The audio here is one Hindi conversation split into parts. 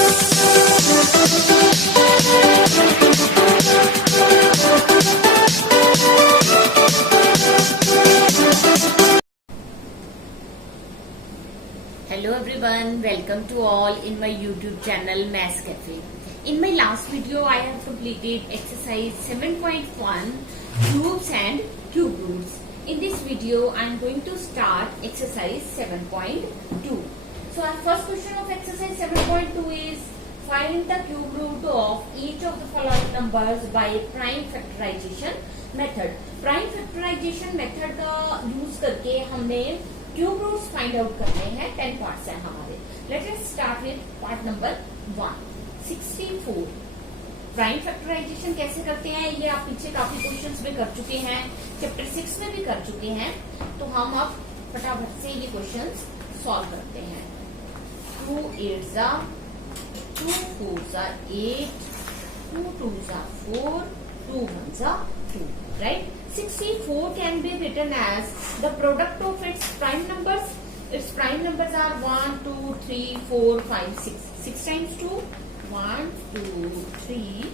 Hello everyone, welcome to all in my YouTube channel Maths Cafe. In my last video, I have completed exercise 7.1 cubes and cube roots. In this video, I am going to start exercise 7.2. So our first question of exercise 7.2 is find the cube root of each of the following numbers by prime factorization method. Prime factorization method का यूज करके हमने क्यूब रूट्स फाइंड आउट करने हैं। 10 पार्ट्स हैं हमारे। Let us start with part number 1, 64। Prime factorization कैसे करते हैं ये आप पीछे काफी क्वेश्चंस में कर चुके हैं, चैप्टर 6 में भी कर चुके हैं। तो हम अब फटाफट से ये क्वेश्चंस सॉल्व करते हैं। 2 8 जा 2 4 जा 8, 2 2 जा 4, 2 1 जा 2, right? 64 can be written as the product of its prime numbers. Its prime numbers are 1 2 3 4 5 6. 6 times 2 1 2 3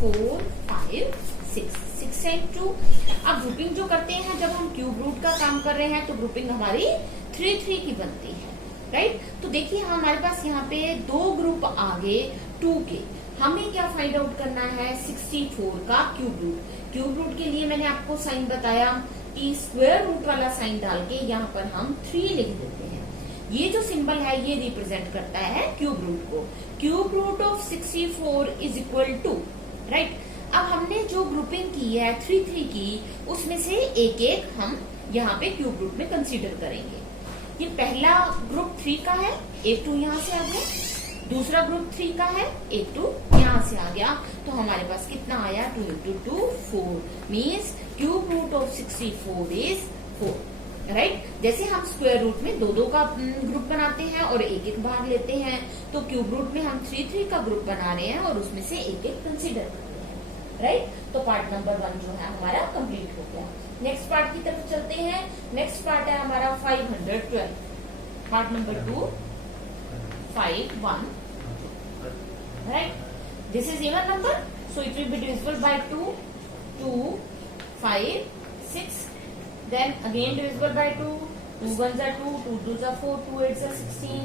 4 5 6 6 times 2। अब ग्रुपिंग जो करते हैं जब हम क्यूब रूट का काम कर रहे हैं तो ग्रुपिंग हमारी 3 3 की बनती है, राइट? तो देखिए हमारे पास यहाँ पे दो ग्रुप आ गए 2 के। हमें क्या फाइंड आउट करना है 64 का क्यूब रूट। क्यूब रूट के लिए मैंने आपको साइन बताया कि स्क्वायर रूट वाला साइन डाल के यहाँ पर हम 3 लिख देते हैं। ये जो सिंबल है ये रिप्रेजेंट करता है क्यूब रूट को। Cube root of 64 is equal to, right? अब हमने जो ग्रुपिंग की है 3 3 की, उसमें से एक एक हम यहाँ पे क्यूब रूट में कंसीडर करेंगे। ये पहला ग्रुप 3 का है, एक 2 यहाँ से आ गया। दूसरा ग्रुप 3 का है, एक 2 यहाँ से आ गया। तो हमारे पास कितना आया 2 into 2 4 means cube root of 64 is 4, right? जैसे हम स्क्वायर रूट में 2 2 का ग्रुप बनाते हैं और एक एक भाग लेते हैं, तो क्यूब रूट में हम 3 3 का ग्रुप बना रहे हैं और उसमें से एक एक कंसिडर करते हैं, राइट? तो पार्ट नंबर 1 जो है हमारा कंप्लीट हो गया। नेक्स्ट पार्ट की तरफ चलते हैं। नेक्स्ट पार्ट है हमारा 512। Part number 2 5 1, right? This is even number, so it will be divisible by 2 2 5 6, then again divisible by 2 2 1s are 2 2 2s are 4 2 8s are 16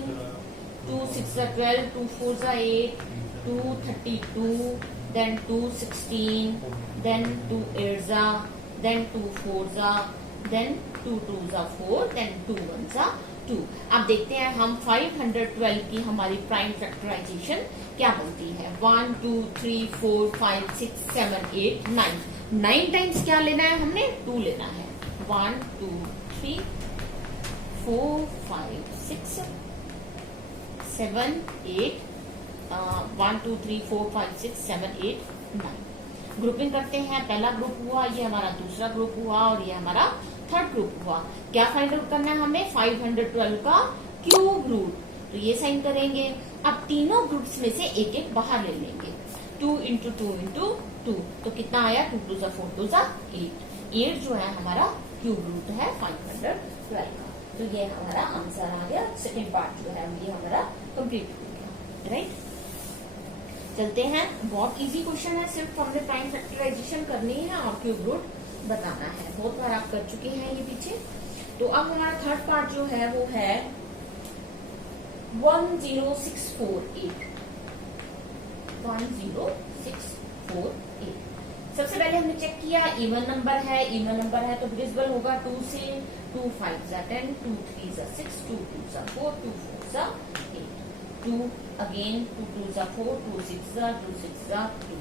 2 6s are 12 2 4s are 8 2 32, then 2 16, then 2 8s are, then 2 4s are, then 2 2s are 4, then 2 1s are 2। अब देखते हैं हम 512 की हमारी प्राइम फैक्टराइजेशन क्या बनती है। 1 2 3 4 5 6 7 8 9। 9 टाइम्स क्या लेना है हमने 2 लेना है। 1 2 3 4 5 6 7 8 1 2 3 4 5 6 7 8 9। ग्रुपिंग करते हैं। पहला ग्रुप हुआ, ये हमारा दूसरा ग्रुप हुआ और ये हमारा थर्ड ग्रुप हुआ। क्या फाइंड आउट करना है हमें 512 का क्यूब रूट, तो ये साइन करेंगे। अब तीनों ग्रुप्स में से एक एक बाहर ले लेंगे। 2 into 2 into 2, तो कितना आया 2 2 जा 4 2 जा 8। 8 जो है हमारा क्यूब रूट है 512 का। तो ये हमारा आंसर आ गया। सेकेंड पार्ट जो है ये हमारा कंप्लीट हो गया, राइट? चलते हैं। बहुत इजी क्वेश्चन है, सिर्फ हमने प्राइम फैक्टराइजेशन करनी है और क्यूब रूट बताना है। बहुत बार आप कर चुके हैं ये पीछे। तो अब हमारा थर्ड पार्ट जो है वो है 10648। 10648। सबसे पहले हमने चेक किया इवन नंबर है। इवन नंबर है तो डिविजिबल होगा 2 से। 2 5 जा 10, 2 3 जा 6, 2 2 जा 4, 2 4 जा 8, 2 again 2 2 जा 4, 2 6 जा 2 6 जा 2,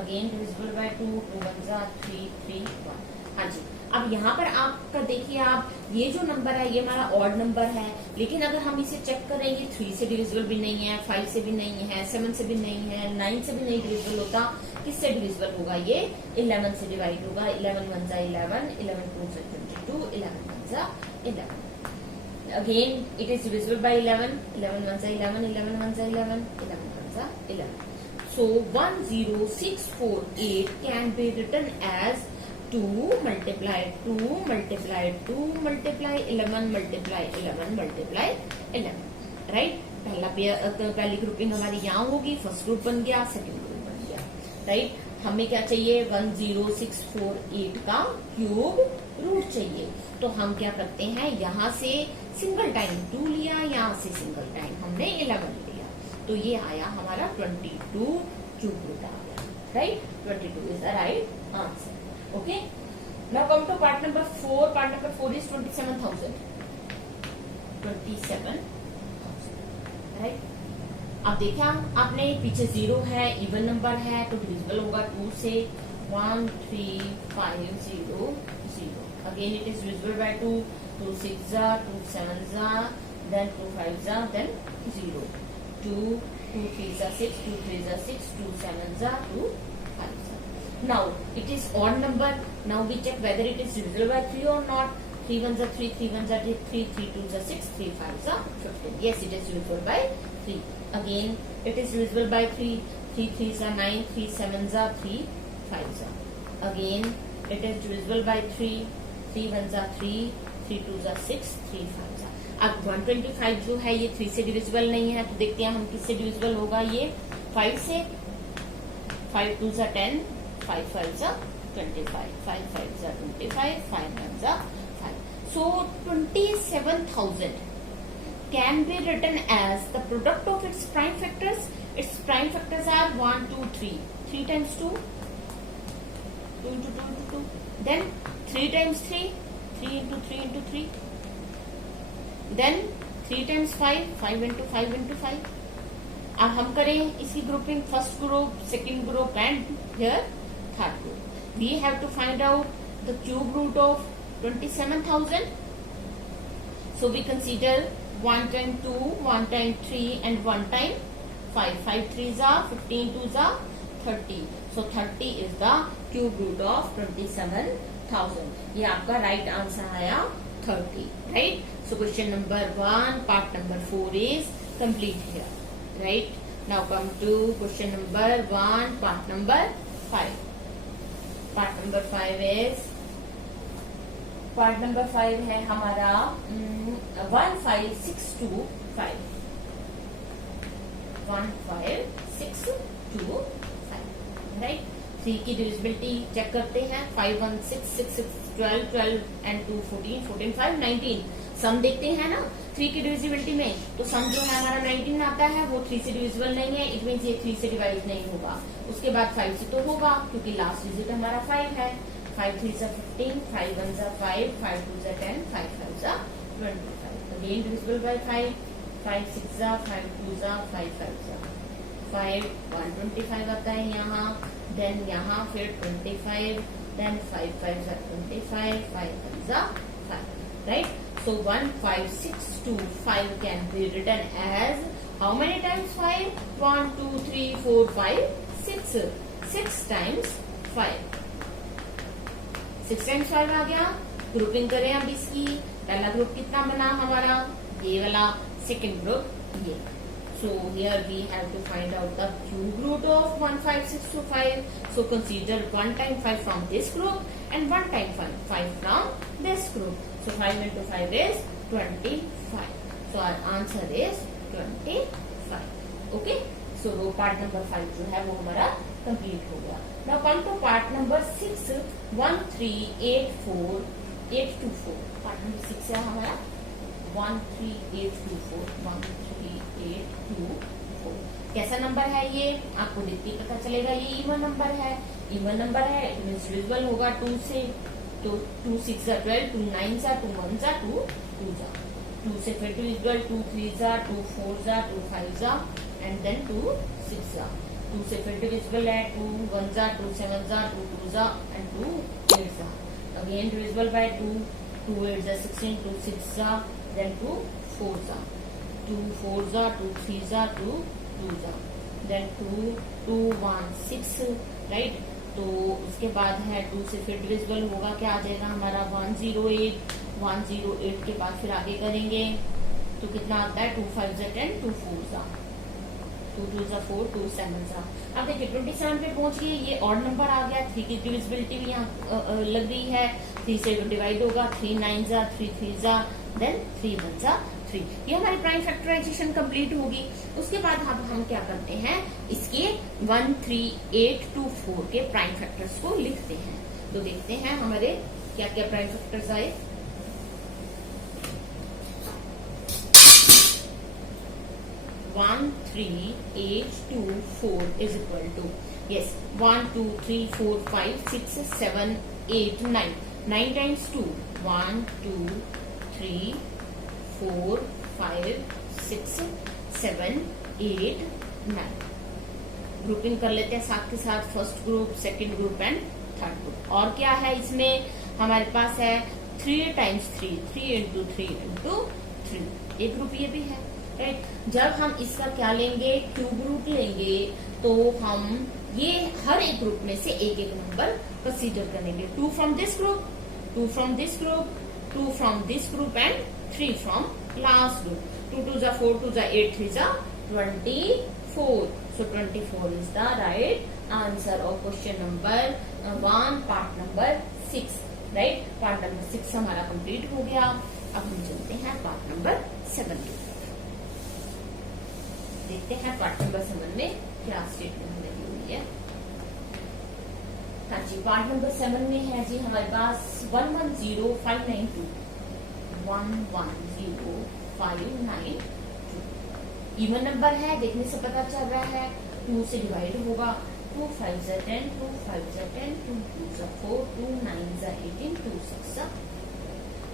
अगेन डिविजिबल बाय 2, 2 1 जा 3 3 1। हाँ जी। अब यहाँ पर आपका देखिए, आप ये जो नंबर है ये हमारा ऑड नंबर है, लेकिन अगर हम इसे चेक करेंगे 3 से डिविजिबल भी नहीं है, 5 से भी नहीं है, 7 से भी नहीं है, 9 से भी नहीं डिविजिबल होता। किससे डिविजिबल होगा ये 11 से डिवाइड होगा। 11 1 जा 11, 11 2 जा 22, 11 1 जा 11। Again it is divisible by 11, 11 1 जा 11, 11 1 जा 11, 11 1 जा 11। So 10648 can be written as 2 multiply 2 multiply 2 multiply 11 multiply 11 multiply 11, right? पहली ग्रुपिंग हमारी यहाँ होगी, फर्स्ट ग्रुप बन गया, सेकंड ग्रुप बन गया, राइट। हमें क्या चाहिए, 10648 का क्यूब रूट चाहिए। तो हम क्या करते हैं, यहाँ से सिंगल टाइम 2 लिया, यहाँ से सिंगल टाइम हमने 11 लिया, तो ये आया हमारा 22 क्यूब रूट आ गया, right. 22 is the right answer. Okay, now come to part number 4। Part number 4 is 27,000, right. अब देखा आपने, पीछे 0 है, इवन नंबर है, तो डिविजिबल होगा 2 से। 1 3 5 0 0, again it is divisible by 2। 2 6 2 7 then 2 5 then 0। 2 2 3 6 2 3 6 2 7 2 5। Now it is odd number. Now we check whether it is divisible by 3 or not. 3 1 3, 3 1 3, 3 2 6, 3 5 15. Yes, it is divisible by 3. Again, it is divisible by 3. 3 3 9, 3 7 3, 5 Again, it is divisible by 3. 3 1 3, 3 2 6, 3 5 अब 125 जो है ये 3 से डिविजिबल नहीं है, तो देखते हैं हम किससे डिविजिबल होगा। ये 5 से। 5 2 10, 5 5 25, 5 5 25, 5 1 5। So 27,000 can be written as the product of its prime factors. Its prime factors are 1 2 3, 3 times 2, 2 into 2 into 2, then 3 times 3, 3 into 3 into 3, then 3 times 5, 5 into 5 into 5। अब हम करें इसकी grouping, first group, second group and here third group. We have to find out the cube root of 27,000. So we consider 1 time 2, 1 time 3 and 1 time 5. 5 3s are 15 2s are 30. So 30 is the cube root of 27,000. ये आपका राइट आंसर आया 30, right? So question number 1, part number 4 is complete here, right? Now come to question number 1, part number 5. Part number 5 is, part number 5 है हमारा 15625। 15625, राइट। 3 की डिविजिबिलिटी चेक करते हैं। 5 1 6 6 6 12 12 एंड 2 14 14 5 19। सम देखते हैं ना 3 की डिविजिबिलिटी में, तो सम जो है हमारा 19 आता है, वो 3 से डिविजिबल नहीं है, इट मीन्स ये 3 से डिवाइड नहीं होगा। उसके बाद 5 से तो होगा, क्योंकि लास्ट डिजिट हमारा 5 है। 5 3 15, 5 1 5, 5 2 10, 5 5 25। Again divisible by 5, 5 6 5 2 5 5 5 125 आता है यहाँ, देन यहाँ फिर 25, then 5 5 25, 5 1 5, right? So 15625 can be written as how many times 5? 1 2 3 4 5 6, 6 times 5। 6 times 5 आ गया। ग्रुपिंग करें अब इसकी। पहला ग्रुप कितना बना हमारा, ये वाला। सेकंड ग्रुप ये। So here we have to find out the cube root of 15625। So consider 1 time 5 from this group and 1 time 5 from this group. So 5 into 5 is 25. So our answer is 25. Okay. So वो पार्ट नंबर 5 जो है वो हमारा कंप्लीट हो गया। Now come to part number 6, 1384824। Part number 6 है हमारा 13824। 13824 कैसा नंबर है ये, आपको देखते ही पता चलेगा। ये इवन नंबर है। इवन नंबर है, इट मीन्स डिविजिबल होगा 2 से। तो 2 6 12, 2 9 2 1 2 2 2 से फिर डिविजिबल 2 3 2 4 2 5 एंड देन 2 6 2 से फिर डिविजिबल है 2 1 2 7 2 2 and 2 8। Again divisible by 2 2 8 16, 2 6 then 2 4 2 4 2 3 2 2 then 2 2 1 6, right. तो उसके बाद है 2 से फिर डिविजिबल होगा, क्या आ जाएगा हमारा 108। 108 के बाद फिर आगे करेंगे तो कितना आता है 2 5 10, 2 4 2 2 4, 2 7। अब देखिए 27 पे पहुंच गए, ये ऑड नंबर आ गया। 3 की डिविजिबिलिटी भी यहाँ लग रही है। 3 से डिवाइड होगा, 3 9 3 3 देन 3 1 3। ये हमारी प्राइम फैक्टराइजेशन कंप्लीट होगी। उसके बाद अब हम क्या करते हैं, इसके 1, 3, 8 to 4 के प्राइम फैक्टर्स को लिखते हैं। तो देखते हैं हमारे क्या क्या प्राइम फैक्टर्स आए। 1, 3, 8, 2, 4 is equal to, yes, 1, 2, 3, 4, 5, 6, 7, 8, 9. 9 times 2, 1, 2, 3, 4, 5, 6, 7, 8, 9। Grouping कर लेते हैं साथ के साथ, first group, second group and third group. और क्या है इसमें हमारे पास है 3 times 3, 3 into 3 into 3। एक ग्रुप ये भी है, राइट। जब हम इसका क्या लेंगे, क्यूब रूट लेंगे, तो हम ये हर एक ग्रुप में से एक एक नंबर कंसीडर करेंगे। 2 from this group, 2 from this group, 2 from this group and 3 from last group. 2 2 जा 4, 2 जा 8, 3 जा 24। So 24 is the right answer of question number 1, part number 6, right? Part number 6 हमारा कंप्लीट हो गया। अब हम चलते हैं पार्ट नंबर 7 की। देखते हैं पार्ट नंबर 7 में क्या स्टेटमेंट लगी हुई है। हाँ जी, पार्ट नंबर 7 में है जी हमारे पास 110592, 110592 इवन नंबर है, देखने से पता चल रहा है 2 से डिवाइड होगा। 2 5 जा 10, 2 5 जा 10, 2 2 जा 4, 2 9 जा 18, 2 6 जा,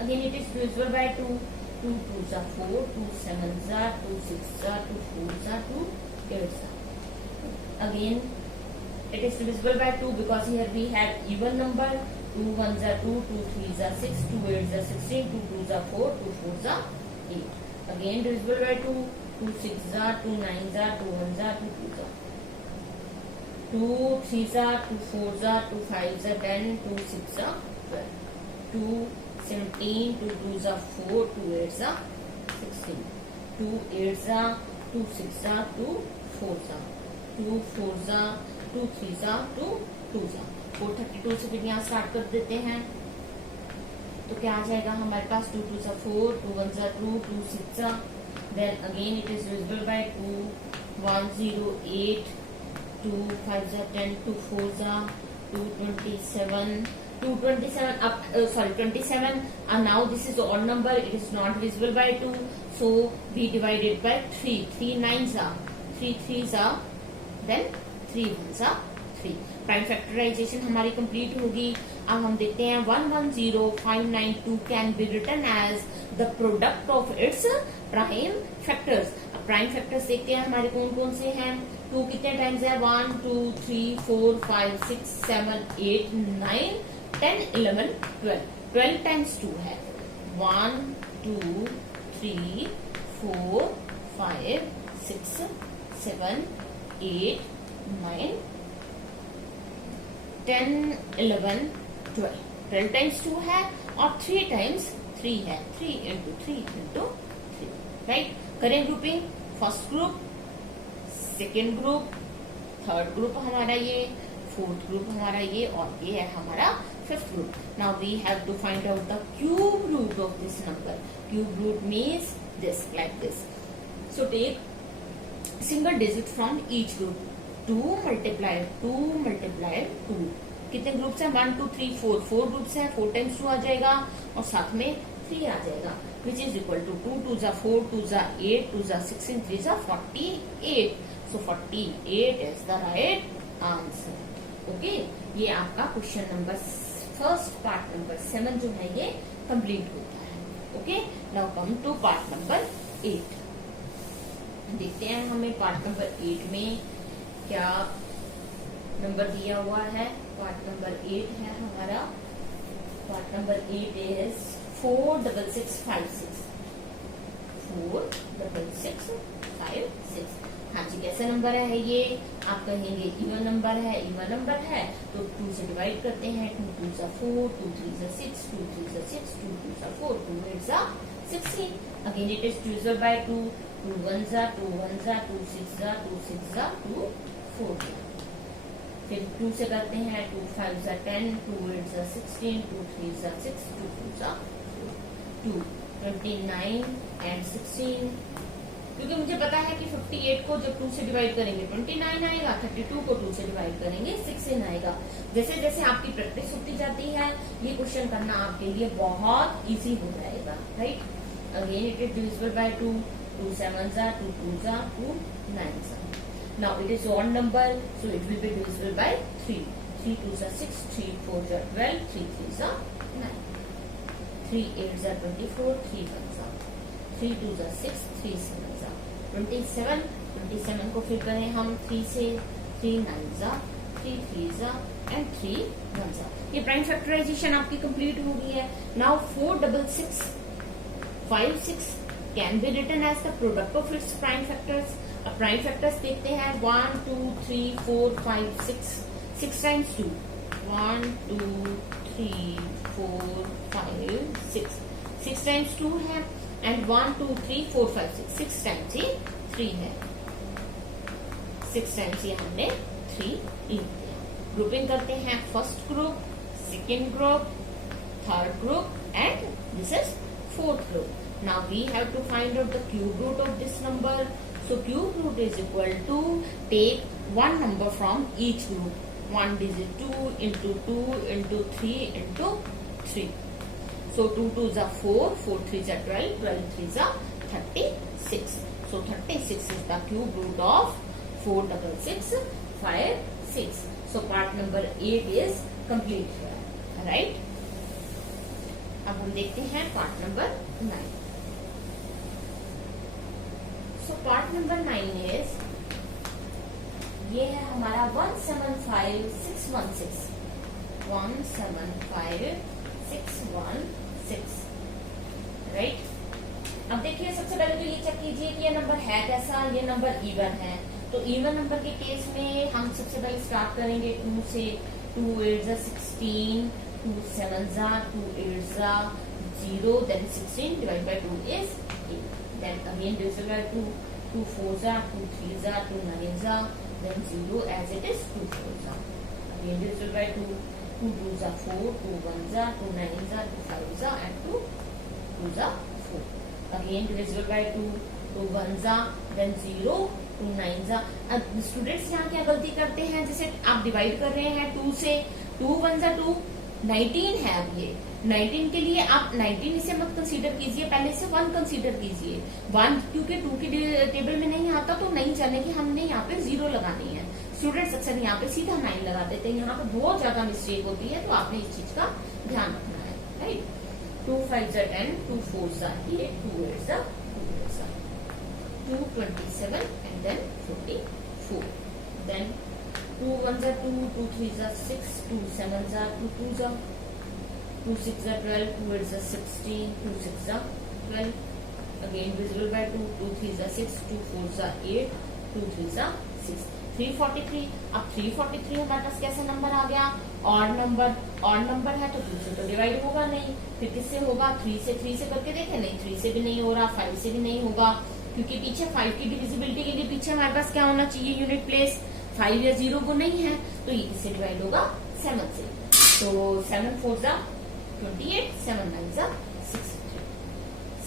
again it is divisible by 2, 2 2 जा 4, 2 7 जा, 2 6 जा, 2 4 जा, 2 8 जा। Again it is divisible by 2 because here we have even number. 2 1 जा 2, 2 3 जा 6, 2 8 जा 16, 2 2 जा 4, 2 4 जा 8। Again divisible by 2, 2 6 जा, 2 9 जा, 2 1 जा, 2 2 जा, 2 3 जा, 2 4 जा, 2 5 जा 10, 2 6 जा 12, 2 17, 2 2 जा 4, 2 8 जा 16, 2 8 जा, 2 6 जा, 2 4 जा, 2 4 जा, 2 3 जा, 2 2 जा। 432 से फिर यहाँ स्टार्ट कर देते हैं, तो क्या आ जाएगा हमारे पास 2 2 जा 4, 2 1 जा 2, 2 6 जा, then again it is divisible by 2, 108, 2 5 जा 10, 2 4 जा 227, 227 up, sorry 27, and now this is odd number, it is not divisible by 2, so we divide it by 3, 3 9s are, 3 3s are, then 3 1s are 3। Prime factorization हमारी कंप्लीट होगी। अब हम देखते हैं 110592 can be written as the product of its prime factors. अब प्राइम फैक्टर्स देखते हैं हमारे कौन कौन से हैं। 2 कितने टाइम्स है, 1 2 3 4 5 6 7 8 9 10 11 12, 12 टाइम्स 2 है 1 2 3 4 5 6 7 8 9 10 11 12, 12 टाइम्स 2 है और 3 टाइम्स 3 है, 3 into 3 into 3, राइट। करें grouping, first group, second group, third group हमारा ये, फोर्थ ग्रुप हमारा ये, और ये है हमारा fifth group. Now we have to find out the cube root of this number. Cube root means this, like this. So take single digit from each group. 2 multiplied 2 multiplied 2, कितने ग्रुप्स हैं, 1 2 3 4, 4 ग्रुप्स हैं, 4 टाइम्स 2 आ जाएगा और साथ में 3 आ जाएगा, विच इज इक्वल टू 2 2 जा 4, 2 जा 8, 2 जा 16, 3 जा 48। So 48 is the right answer. Okay, ये आपका question number first part number 7 जो है ये कंप्लीट होता है। Okay, now come to part number 8। देखते हैं हमें पार्ट नंबर 8 में क्या नंबर दिया हुआ है। पार्ट नंबर 8 है हमारा, पार्ट नंबर 8 इज 46656, 46656। हाँ जी, कैसा नंबर है ये, आप कहेंगे इवन नंबर है। इवन नंबर है तो 2 से डिवाइड करते हैं, 2 2 जा 4, 2 3 जा 6, 2 3 जा 6, 2 2 जा 4, 2 8 जा 16। Again it is divisible by 2, 2 1 जा 2 1 जा, 2 6 जा 2 6 जा, 2 4 जा। फिर 2 से करते हैं, 2 5 जा 10, 2 8 जा 16, 2 3 जा 6, 2 2 जा 2, 29 and 16, क्योंकि मुझे पता है कि 58 को जब 2 से डिवाइड करेंगे 29 आएगा, 32 को 2 से डिवाइड करेंगे 16 आएगा। जैसे जैसे आपकी प्रैक्टिस होती जाती है ये क्वेश्चन करना आपके लिए बहुत इजी हो जाएगा, right. Again it is divisible by 2, 2 7s are 2 2s are 2 9s are. Now it is odd number, so it will be divisible by 3. 3 2s are 6, 3 4s are 12, 3 3s are 9, 3 8s are 24, 3 1s are 3 2s are 6, 3 7s are 27. 27 को फिर करें हम 3 से, 3 9s are 3 3s are and 3 1s are. ये प्राइम फैक्टराइजेशन आपकी कंप्लीट हो गई है। Now 4 6 6 5 6 can be written as the product of its prime factors. अब प्राइम फैक्टर्स देखते हैं 1 2 3 4 5 6, 6 times 2, 1 2 3 4 5 6, 6 times 2 है एंड 1 2 3 4 5 6, 6 times ही 3 है, 6 times ही हमने 3 लिख दिया। ग्रुपिंग करते हैं first group, second group, third group and this is fourth group. Now we have to find out the cube root of this number. So cube root is equal to take one number from each group. 1 digit 2 into 2 into 3 into 3. So 2 2s are 4, 4 3s are 12, 12 3s are 36. So 36 is the cube root of 4 6 6 5 6. So part number 8 is complete here, right? अब हम देखते हैं part number 9। So part number 9 is, ये है हमारा 175616, 175616, राइट। अब देखिए सबसे पहले तो ये चेक कीजिए कि ये नंबर है कैसा, ये नंबर इवन है। तो इवन नंबर के केस में हम सबसे पहले स्टार्ट करेंगे 2 से। 2 8s are 16, 2 7s are 2 8s are 0, then 16 divided by 2 is 8. Then again divisible by 2, 2 4s are 2 3s are 2 9s are, then 0 as it is 2 4s are. Again divisible by 2, 2 2s are 4, 2 1s are 2 9s are 2 5s are and 2 2s are 4. Again divisible by 2, 2 1s are, then 0, 2 9s are. अब स्टूडेंट्स यहाँ क्या गलती करते हैं, जैसे आप डिवाइड कर रहे हैं 2 से, 2 1s are 2, 19 है। अब ये 19 के लिए आप 19 इसे मत कंसीडर कीजिए, पहले से 1 कंसीडर कीजिए। 1 क्योंकि 2 की टेबल में नहीं आता तो नहीं चलेगी, हमने यहाँ पे 0 लगानी है। स्टूडेंट्स अक्सर यहाँ पे सीधा 9 लगा देते हैं, यहाँ पे बहुत ज्यादा मिस्टेक होती है, तो आपने इस चीज का ध्यान रखना है, right. 2 5s are 10, 2 4s are 8, 2 8s are 2 27 and then 44. Then 2 1s are 2, 2 3s are 6, 2 7s are 2 2s are 2 6s are 12, 2 8s are 16, 2 6s are 12. Again divisible by 2, 2 3s are 6, 2 4s are 8, 2 3s are 6. 343. अब 343 हमारे पास कैसा नंबर आ गया, ऑड नंबर। ऑड नंबर है तो 2 से तो डिवाइड होगा नहीं, फिर किससे होगा, 3 से करके देखें, नहीं 3 से भी नहीं हो रहा, 5 से भी नहीं होगा, क्योंकि पीछे 5 की डिविजिबिलिटी के लिए पीछे हमारे पास क्या होना चाहिए, यूनिट प्लेस। 5 या 0 को नहीं है तो ये किससे डिवाइड होगा, 7 से। तो 7 4s are 28, 7 9s are 63,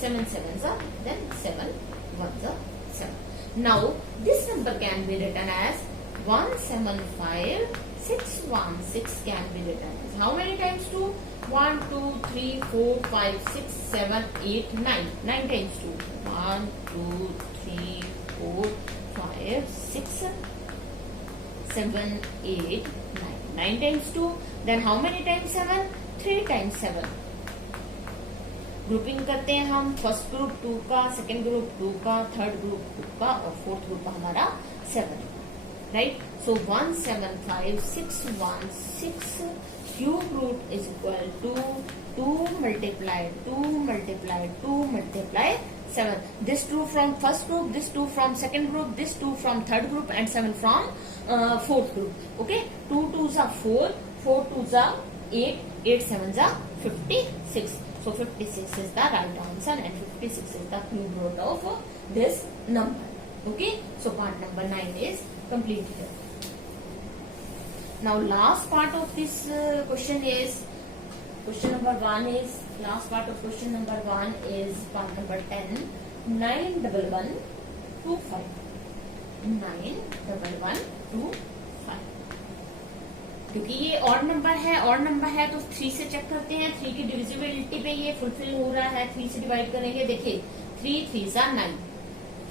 7 7s are then 7 1s are 7. Now this number can be written as 175616 can be written as how many times 2? 1 2 3 4 5 6 7 8 9. 9 times 2. 1 2 3 4 5 6 7 8 9. 9 times 2. Then how many times 7? 3 times 7. Grouping करते हैं हम, फर्स्ट ग्रुप 2 का, सेकेंड ग्रुप 2 का, थर्ड ग्रुप 2 का और फोर्थ ग्रुप हमारा 7, right. So 175616 cube root is equal to 2 multiplied 2 multiplied 2 multiplied 7. This 2 from first group, this 2 from second group, this 2 from third group and 7 from fourth group. Okay, 2 2s are 4, 4 2s are 8, 8 7s are 56. So 56 is the right answer and 56 is the cube root of this number. Okay, so part number 9 is completed. Now last part of this question is Question number 1 is, last part of question number 1 is part number 10. 91125. 91125. क्योंकि ये ऑड नंबर है तो 3 से चेक करते हैं. 3 की डिविजिबिलिटी पे ये फुलफिल हो रहा है. 3 से डिवाइड करेंगे. देखिए 3 3 जा 9.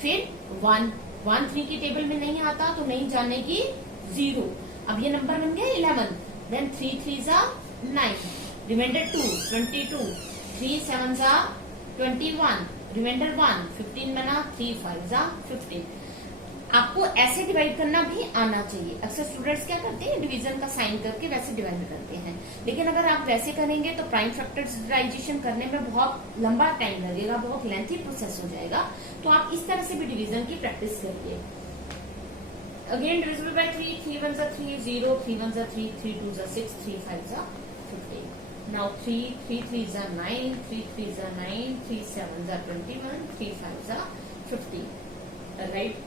फिर 1 3 की टेबल में नहीं आता तो नहीं जाने की 0. अब ये नंबर बन गया 11. देन 3 3 जा 9. रिमाइंडर 2 22. 3 7 जा 21. रिमाइंडर 1 15 बना. 3 5 जा 15. आपको ऐसे डिवाइड करना भी आना चाहिए. अक्सर स्टूडेंट्स क्या करते हैं, डिवीजन का साइन करके वैसे डिवाइड करते हैं. लेकिन अगर आप वैसे करेंगे तो प्राइम फैक्टराइजेशन करने में बहुत लंबा टाइम लगेगा, बहुत लेंथी प्रोसेस हो जाएगा. तो आप इस तरह से भी डिवीजन की प्रैक्टिस करिए. Again divisible bye 3. 3 1 जा 3 0. 3 1 जा 3. 3 2 जा 6. 3 5 जा 15. Now 3 3 जा 9. 3 3 जा 9. 3 7 जा 21. 3 5 जा 15. Right?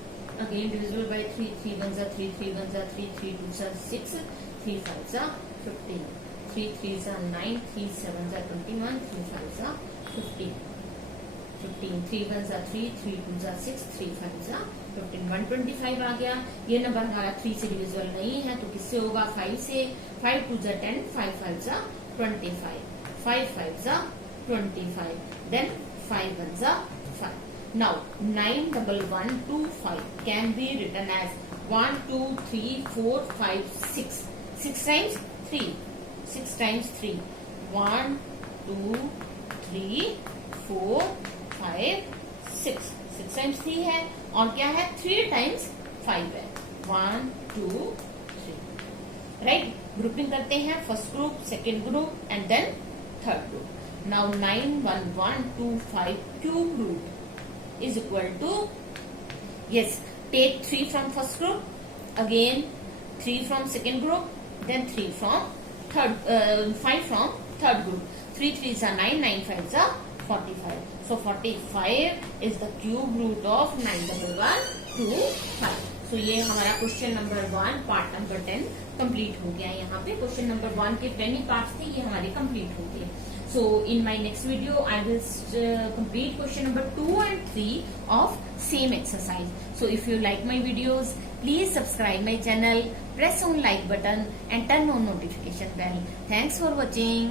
Again divisible by 3. 3 1 जा 3. 3 1 जा 3. 3 2 जा 6. 3 5 जा 15. 3 3 जा 9. 3 7 जा 21. 3 5 जा 15. 15. 3 1 जा 3. 3 2 जा 6. 3 5 जा 15. 125 आ गया. ये नंबर हमारा 3 से डिविजिबल नहीं है तो किससे होगा, 5 से. 5 2 जा 10. 5 5 जा 25. 5 5 जा 25. Then 5 1 जा 5. Now 91125 can be written as 1 2 3 4 5 6. 6 times 3. 6 times 3. 1 2 3 4 5 6. 6 times 3 है और क्या है, 3 times 5 है. 1 2 3. राइट. ग्रुपिंग करते हैं. First group, second group and then third group. Now 91125 cube root is equal to, yes, take 3 from first group, again 3 from second group, then 3 from third, 5 from third group. 3 3s are 9. 9 5s are 45. So 45 is the cube root of 91125. So ये हमारा question number 1 part number 10 complete हो गया. यहाँ पे क्वेश्चन नंबर 1 के 20 पार्ट्स थे, ये हमारे कंप्लीट हो गए. So in my next video, I will complete question number 2 and 3 of same exercise. So if you like my videos, please subscribe my channel, press on like button and turn on notification bell. Thanks for watching.